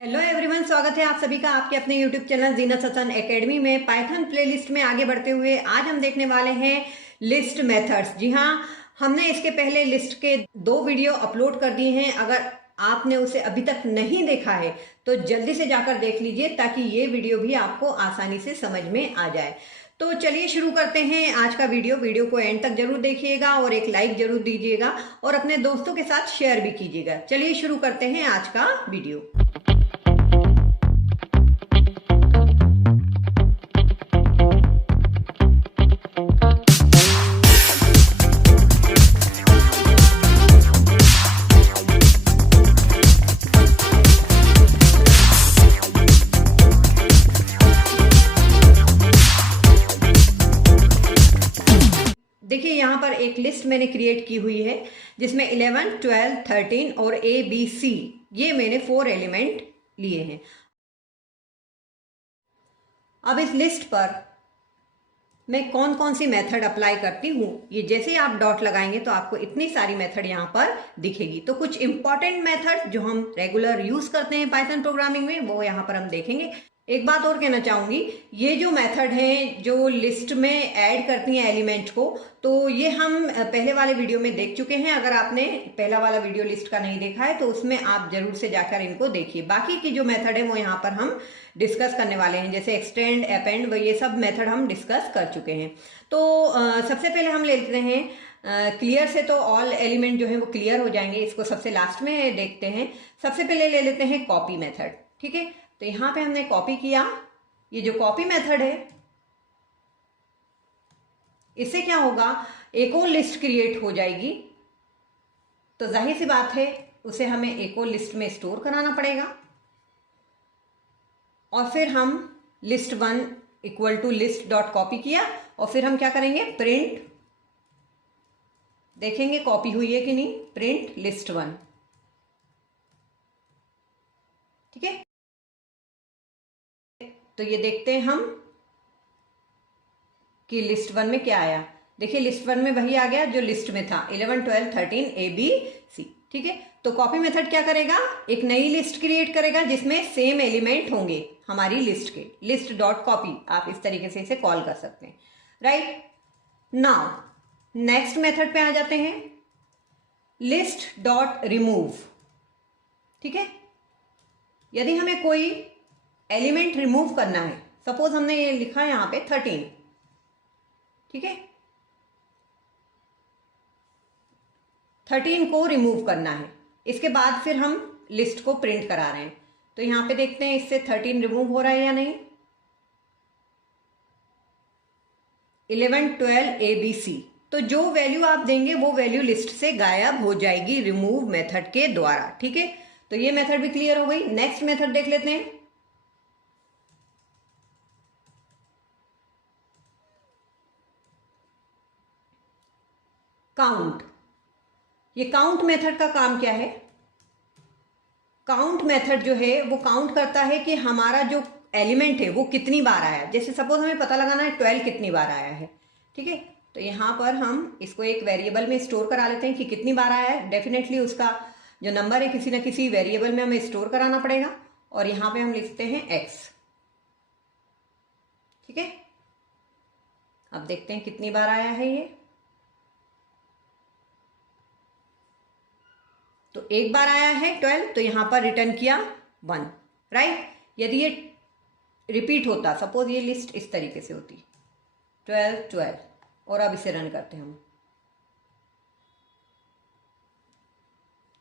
Hello everyone, स्वागत है आप सभी का आपके अपने यूट्यूब चैनल जीनत हसन एकेडमी में। पाइथन प्लेलिस्ट में आगे बढ़ते हुए आज हम देखने वाले हैं लिस्ट मेथड्स। जी हाँ, हमने इसके पहले लिस्ट के 2 वीडियो अपलोड कर दिए हैं। अगर आपने उसे अभी तक नहीं देखा है तो जल्दी से जाकर देख लीजिए ताकि ये वीडियो भी आपको आसानी से समझ में आ जाए। तो चलिए शुरू करते हैं आज का वीडियो को एंड तक जरूर देखिएगा और एक लाइक जरूर दीजिएगा और अपने दोस्तों के साथ शेयर भी कीजिएगा। चलिए शुरू करते हैं आज का वीडियो। देखिए यहाँ पर एक लिस्ट मैंने क्रिएट की हुई है जिसमें 11, 12, 13 और ABC ये मैंने 4 एलिमेंट लिए हैं। अब इस लिस्ट पर मैं कौन कौन सी मेथड अप्लाई करती हूँ, ये जैसे ही आप डॉट लगाएंगे तो आपको इतनी सारी मेथड यहाँ पर दिखेगी। तो कुछ इंपॉर्टेंट मेथड जो हम रेगुलर यूज करते हैं पाइथन प्रोग्रामिंग में वो यहाँ पर हम देखेंगे। एक बात और कहना चाहूंगी, ये जो मेथड हैं जो लिस्ट में ऐड करती हैं एलिमेंट को, तो ये हम पहले वाले वीडियो में देख चुके हैं। अगर आपने पहला वाला वीडियो लिस्ट का नहीं देखा है तो उसमें आप जरूर से जाकर इनको देखिए। बाकी की जो मेथड है वो यहाँ पर हम डिस्कस करने वाले हैं, जैसे एक्सटेंड, अपेंड, ये सब मेथड हम डिस्कस कर चुके हैं। तो सबसे पहले हम लेते हैं क्लियर से, तो ऑल एलिमेंट जो है वो क्लियर हो जाएंगे। इसको सबसे लास्ट में देखते हैं। सबसे पहले ले लेते हैं कॉपी मेथड। ठीक है, तो यहां पे हमने कॉपी किया। ये जो कॉपी मेथड है इससे क्या होगा, एक और लिस्ट क्रिएट हो जाएगी। तो जाहिर सी बात है उसे हमें एक और लिस्ट में स्टोर कराना पड़ेगा और फिर हम list1 equal to list dot copy किया और फिर हम क्या करेंगे, प्रिंट, देखेंगे कॉपी हुई है कि नहीं, प्रिंट list1। ठीक है, तो ये देखते हैं हम कि लिस्ट 1 में क्या आया। देखिए लिस्ट 1 में वही आ गया जो लिस्ट में था, 11, 12, 13 ABC। ठीक है, तो कॉपी मेथड क्या करेगा, एक नई लिस्ट क्रिएट करेगा जिसमें सेम एलिमेंट होंगे हमारी लिस्ट के। लिस्ट डॉट कॉपी आप इस तरीके से इसे कॉल कर सकते हैं। राइट नाउ नेक्स्ट मेथड पे आ जाते हैं, लिस्ट डॉट रिमूव। ठीक है, यदि हमें कोई एलिमेंट रिमूव करना है, सपोज हमने ये लिखा है यहां पे 13। ठीक है, 13 को रिमूव करना है, इसके बाद फिर हम लिस्ट को प्रिंट करा रहे हैं। तो यहां पे देखते हैं इससे 13 रिमूव हो रहा है या नहीं। 11, 12 ABC, तो जो वैल्यू आप देंगे वो वैल्यू लिस्ट से गायब हो जाएगी रिमूव मेथड के द्वारा। ठीक है, तो ये मेथड भी क्लियर हो गई। नेक्स्ट मेथड देख लेते हैं, काउंट। ये काउंट मेथड का काम क्या है, काउंट मेथड जो है वो काउंट करता है कि हमारा जो एलिमेंट है वो कितनी बार आया है। जैसे सपोज हमें पता लगाना है 12 कितनी बार आया है। ठीक है, तो यहां पर हम इसको एक वेरिएबल में स्टोर करा लेते हैं कि कितनी बार आया है। डेफिनेटली उसका जो नंबर है किसी ना किसी वेरिएबल में हमें स्टोर कराना पड़ेगा और यहां पे हम लिखते हैं x। ठीक है, अब देखते हैं कितनी बार आया है ये। तो एक बार आया है 12, तो यहां पर रिटर्न किया 1। राइट, यदि ये रिपीट होता, सपोज ये लिस्ट इस तरीके से होती 12, 12, और अब इसे रन करते हैं हम,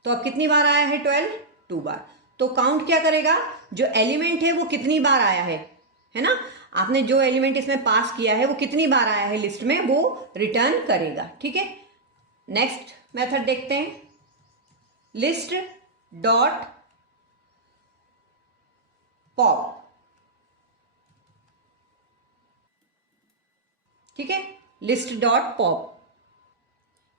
तो अब कितनी बार आया है 12, 2 बार। तो काउंट क्या करेगा, जो एलिमेंट है वो कितनी बार आया है ना, आपने जो एलिमेंट इसमें पास किया है वो कितनी बार आया है लिस्ट में, वो रिटर्न करेगा। ठीक है, नेक्स्ट मेथड देखते हैं, लिस्ट डॉट पॉप। ठीक है, लिस्ट डॉट पॉप,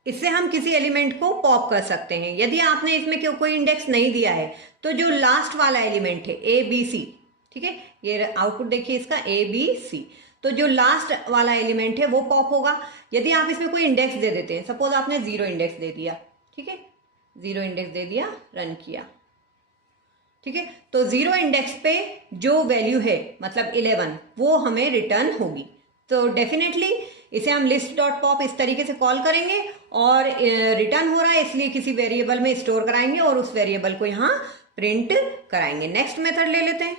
इससे हम किसी एलिमेंट को पॉप कर सकते हैं। यदि आपने इसमें कोई इंडेक्स नहीं दिया है तो जो लास्ट वाला एलिमेंट है ABC, ठीक है, ये आउटपुट देखिए इसका ABC, तो जो लास्ट वाला एलिमेंट है वो पॉप होगा। यदि आप इसमें कोई इंडेक्स दे देते हैं, सपोज आपने 0 इंडेक्स दे दिया, ठीक है, 0 इंडेक्स दे दिया, रन किया, ठीक है। तो 0 इंडेक्स पे जो वैल्यू है मतलब 11 वो हमें रिटर्न होगी। तो डेफिनेटली इसे हम लिस्ट डॉट पॉप इस तरीके से कॉल करेंगे और रिटर्न हो रहा है इसलिए किसी वेरिएबल में स्टोर कराएंगे और उस वेरिएबल को यहाँ प्रिंट कराएंगे। नेक्स्ट मेथड ले लेते हैं।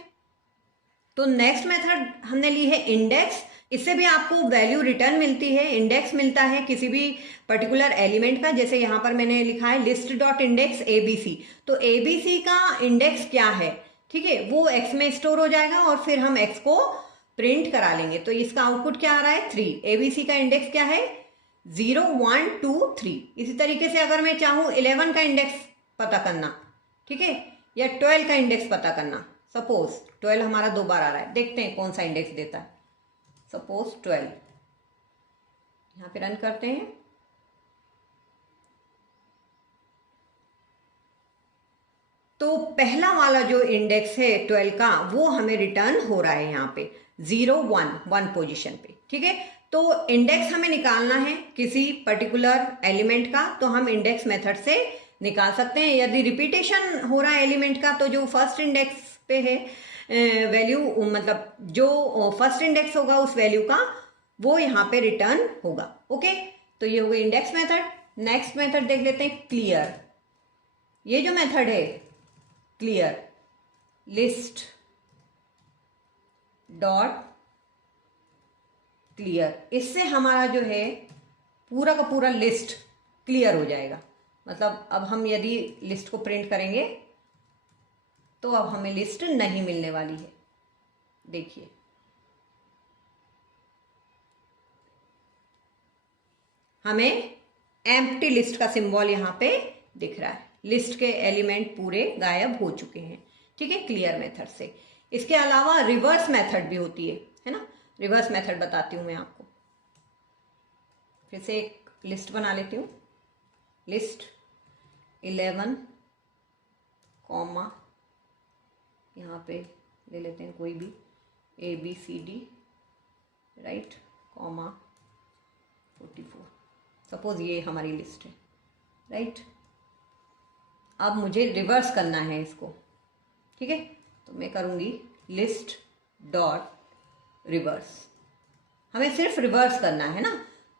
तो नेक्स्ट मेथड हमने ली है इंडेक्स। इससे भी आपको वैल्यू रिटर्न मिलती है, इंडेक्स मिलता है किसी भी पर्टिकुलर एलिमेंट का। जैसे यहाँ पर मैंने लिखा है लिस्ट डॉट इंडेक्स ABC। तो ABC का इंडेक्स क्या है, ठीक है, वो x में स्टोर हो जाएगा और फिर हम x को प्रिंट करा लेंगे। तो इसका आउटपुट क्या आ रहा है 3। ABC का इंडेक्स क्या है 0 1 2 3। इसी तरीके से अगर मैं चाहूँ 11 का इंडेक्स पता करना, ठीक है, या 12 का इंडेक्स पता करना, सपोज 12 हमारा 2 बार आ रहा है, देखते हैं कौन सा इंडेक्स देता है। सपोज 12, यहां पे रन करते हैं। तो पहला वाला जो इंडेक्स है 12 का वो हमें रिटर्न हो रहा है यहाँ पे 0 1 पोजीशन पे, ठीक है। तो इंडेक्स हमें निकालना है किसी पर्टिकुलर एलिमेंट का, तो हम इंडेक्स मेथड से निकाल सकते हैं। यदि रिपीटेशन हो रहा है एलिमेंट का तो जो फर्स्ट इंडेक्स पे है वैल्यू, मतलब जो फर्स्ट इंडेक्स होगा उस वैल्यू का वो यहाँ पे रिटर्न होगा। ओके, तो ये हो गई इंडेक्स मेथड। नेक्स्ट मेथड देख लेते हैं क्लियर। ये जो मेथड है क्लियर, लिस्ट डॉट क्लियर, इससे हमारा जो है पूरा का पूरा लिस्ट क्लियर हो जाएगा। मतलब अब हम यदि लिस्ट को प्रिंट करेंगे तो अब हमें लिस्ट नहीं मिलने वाली है। देखिए हमें एम्प्टी लिस्ट का सिंबल यहाँ पे दिख रहा है, लिस्ट के एलिमेंट पूरे गायब हो चुके हैं, ठीक है, क्लियर मेथड से। इसके अलावा रिवर्स मेथड भी होती है ना। रिवर्स मेथड बताती हूँ मैं आपको। फिर से एक लिस्ट बना लेती हूँ, लिस्ट 11 कॉमा, यहाँ पे ले लेते हैं कोई भी ABCD, राइट, कॉमा 44। सपोज ये हमारी लिस्ट है, राइट। अब मुझे रिवर्स करना है इसको, ठीक है, तो मैं करूँगी लिस्ट डॉट रिवर्स। हमें सिर्फ रिवर्स करना है ना,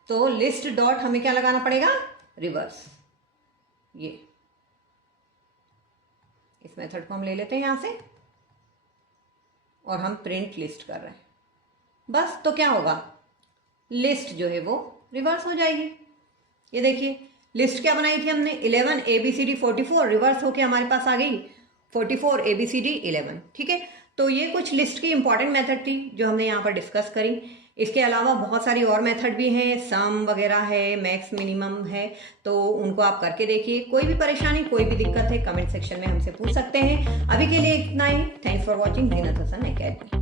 तो लिस्ट डॉट हमें क्या लगाना पड़ेगा, रिवर्स। ये इस मेथड को हम ले लेते हैं यहाँ से और हम प्रिंट लिस्ट कर रहे हैं बस। तो क्या होगा, लिस्ट जो है वो रिवर्स हो जाएगी। ये देखिए लिस्ट क्या बनाई थी हमने 11 ABCD 44, रिवर्स होके हमारे पास आ गई 44 ABCD 11, ठीक है। तो ये कुछ लिस्ट की इंपॉर्टेंट मेथड थी जो हमने यहाँ पर डिस्कस करी। इसके अलावा बहुत सारी और मेथड भी हैं, सम वगैरह है, मैक्स मिनिमम है, तो उनको आप करके देखिए। कोई भी परेशानी, कोई भी दिक्कत है कमेंट सेक्शन में हमसे पूछ सकते हैं। अभी के लिए इतना ही। Thanks for watching Zeenat Hasan academy.